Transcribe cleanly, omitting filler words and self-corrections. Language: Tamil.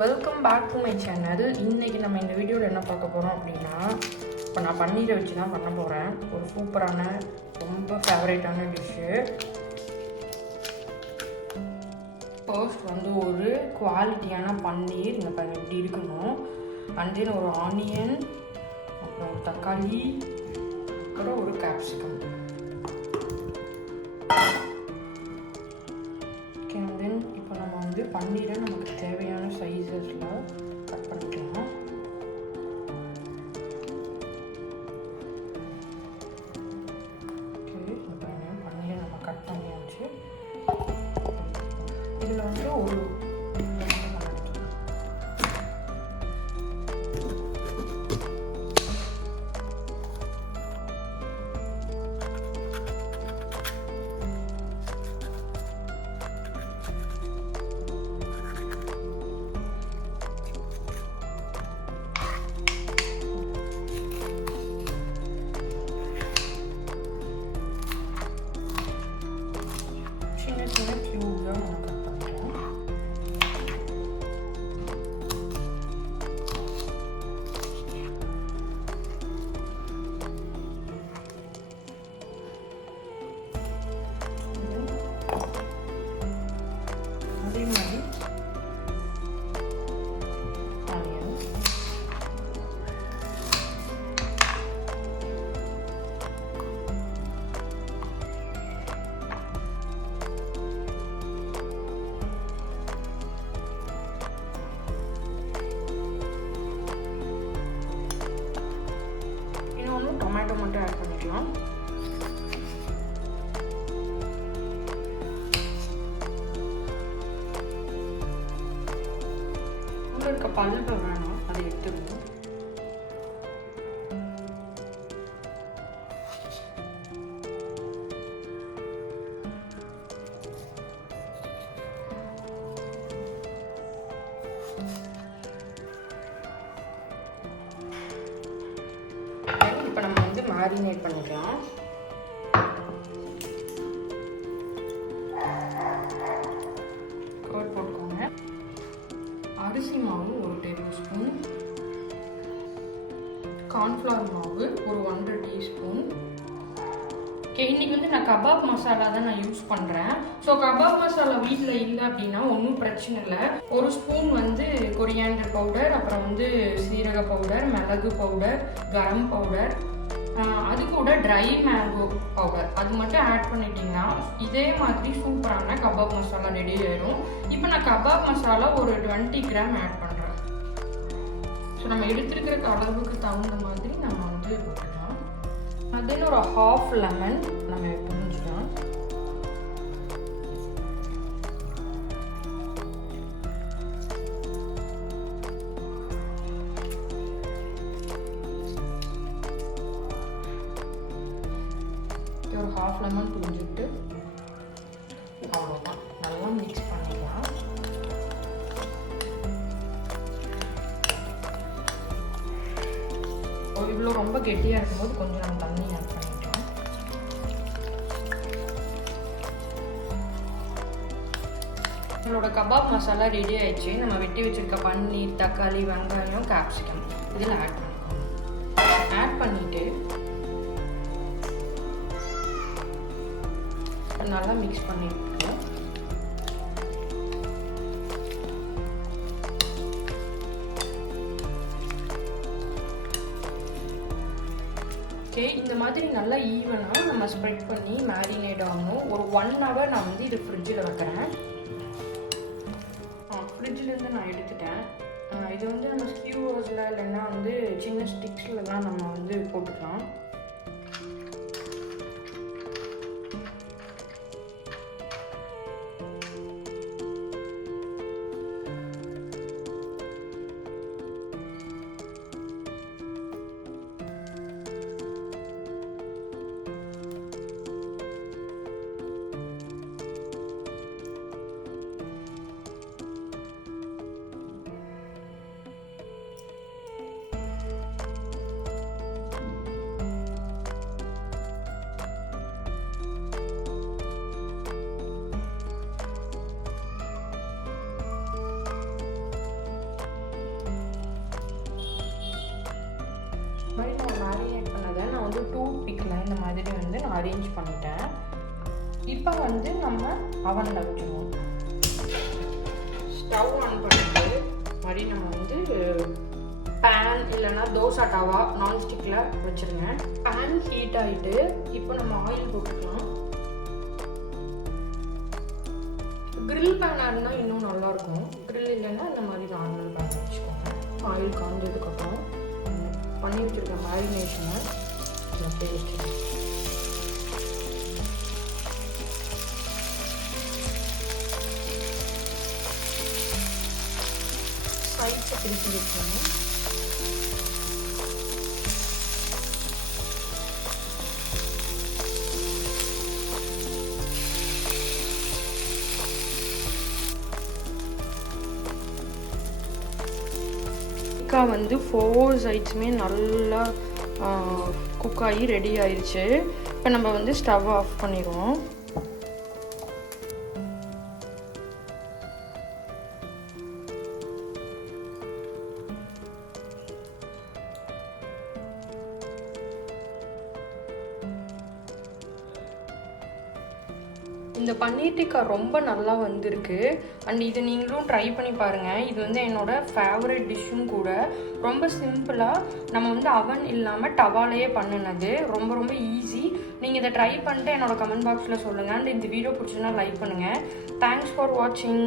Welcome back to my channel. இன்றைக்கி நம்ம இந்த வீடியோவில் என்ன பார்க்க போகிறோம் அப்படின்னா, இப்போ நான் பன்னீரை வச்சு தான் பண்ண போகிறேன். ஒரு சூப்பரான ரொம்ப ஃபேவரேட்டான டிஷ்ஷு. ஃபர்ஸ்ட் வந்து ஒரு குவாலிட்டியான பன்னீர் இங்கே பாருங்கள் இப்படி இருக்கணும். அண்ட் தென் ஒரு ஆனியன், அப்புறம் தக்காளி, அப்புறம் ஒரு கேப்சிகம். ஓகே, அண்ட் தென் இப்போ நம்ம வந்து பன்னீரை நமக்கு தேவையான சைஸஸில் கட் பண்ணிக்கலாம். ஓகே, இப்போ பன்னீரை நம்ம கட் பண்ணியாச்சு. இதில் வந்து ஒரு சின்ன க்யூப்ஸாக நம்ம கட் பண்ணிக்கலாம். அதே மாதிரி ஆனியன், இன்னொன்று டொமேட்டோ மட்டும் ஆட் பண்ணிக்கலாம். உள்ள இருக்க பல்ப்பு வேணும், அதை எடுத்துக்கணும். இப்போ நம்ம வந்து மேரினேட் பண்ணிக்கலாம். கர்ட் போட்டுக்கோங்க. அரிசி மாவு ஒரு டேபிள் ஸ்பூன், கார்ன்ஃப்ளவர் மாவு ஒரு 1.5 டீஸ்பூன். ஓகே, இன்றைக்கி வந்து நான் கபாப் மசாலா தான் நான் யூஸ் பண்ணுறேன். ஸோ கபாப் மசாலா வீட்டில் இல்லை அப்படின்னா ஒன்றும் பிரச்சனை இல்லை. ஒரு ஸ்பூன் வந்து கொரியாண்டர் பவுடர், அப்புறம் வந்து சீரக பவுடர், மிளகு பவுடர், கரம் பவுடர், அது கூட ட்ரை மேங்கோ பவுடர், அது மட்டும் ஆட் பண்ணிட்டீங்கன்னா இதே மாதிரி சூப்பரான கபாப் மசாலா ரெடி ஆயிடும். இப்போ நான் கபாப் மசாலா ஒரு 20 கிராம் ஆட் பண்ணுறேன். ஸோ நம்ம எடுத்துருக்கிற அளவுக்கு தகுந்த மாதிரி நம்ம வந்து போட்டுக்கலாம். அதே ஒரு ஹாஃப் லெமன் நம்ம புரிஞ்சுக்கலாம். ஒரு ஹாஃப் லெமன் புரிஞ்சுட்டு அவ்வளோதான், நல்லா மிக்ஸ் பண்ணிக்கலாம். இவ்வளோ ரொம்ப கெட்டியாக இருக்கும்போது கொஞ்சம் நம்ம தண்ணி ஆட் பண்ணிக்கலாம். நம்மளோட கபாப் மசாலா ரெடி ஆயிடுச்சு. நம்ம வெட்டி வச்சுருக்க பன்னீர், தக்காளி, வெங்காயம், கேப்சிகம் இதில் ஆட் பண்ணிக்கோங்க. ஆட் பண்ணிவிட்டு நல்லா மிக்ஸ் பண்ணிவிட்டு இந்த மாதிரி நல்லா ஈவனாக நம்ம ஸ்ப்ரெட் பண்ணி மேரினேட் ஆகணும். ஒரு 1 hour நான் வந்து இது ஃப்ரிட்ஜில் வைக்கிறேன். ஃப்ரிட்ஜிலேருந்து நான் எடுத்துட்டேன். இது வந்து நம்ம ஸ்கியூவர்ஸில் இல்லைன்னா வந்து சின்ன ஸ்டிக்ஸில் தான் நம்ம வந்து போட்டுக்கலாம். மாதிரி நான் மேரினேட் பண்ணதை நான் வந்து டூத் பிக்கில் இந்த மாதிரி வந்து நான் அரேஞ்ச் பண்ணிட்டேன். இப்போ வந்து நம்ம அவனில் வச்சுருவோம். ஸ்டவ் ஆன் பண்ணிட்டு மாதிரி நம்ம வந்து பேன் இல்லைன்னா தோசை டவா நான்ஸ்டிக்கில் வச்சுருங்க. பேன் ஹீட் ஆகிட்டு இப்போ நம்ம ஆயில் போட்டுக்கலாம். கிரில் பேனாக இருந்தால் இன்னும் நல்லாயிருக்கும். கிரில் இல்லைன்னா இந்த மாதிரி நார்மல் பேன் வச்சுக்கோங்க. ஆயில் காஞ்சதுக்கப்புறம் பண்ணி வச்சுருக்க மேரினேஷனை அப்படியே வச்சுருக்கேன். சைட்ஸை பிரித்து வச்சுக்கணும். டிக்கா வந்து 4 சைட்ஸுமே நல்லா குக் ஆகி ரெடி ஆயிடுச்சு. இப்போ நம்ம வந்து ஸ்டவ் ஆஃப் பண்ணிடுவோம். இந்த பன்னீர் டிக்கா ரொம்ப நல்லா வந்திருக்கு. அண்ட் இது நீங்களும் ட்ரை பண்ணி பாருங்கள். இது வந்து என்னோடய ஃபேவரட் டிஷ்ஷும் கூட. ரொம்ப சிம்பிளாக நம்ம வந்து அவன் இல்லாமல் டவாலையே பண்ணினது. ரொம்ப ரொம்ப ஈஸி. நீங்கள் இதை ட்ரை பண்ணிட்டு என்னோடய கமெண்ட் பாக்ஸில் சொல்லுங்கள். அண்ட் இந்த வீடியோ பிடிச்சுன்னா லைக் பண்ணுங்கள். தேங்க்ஸ் ஃபார் வாட்சிங்.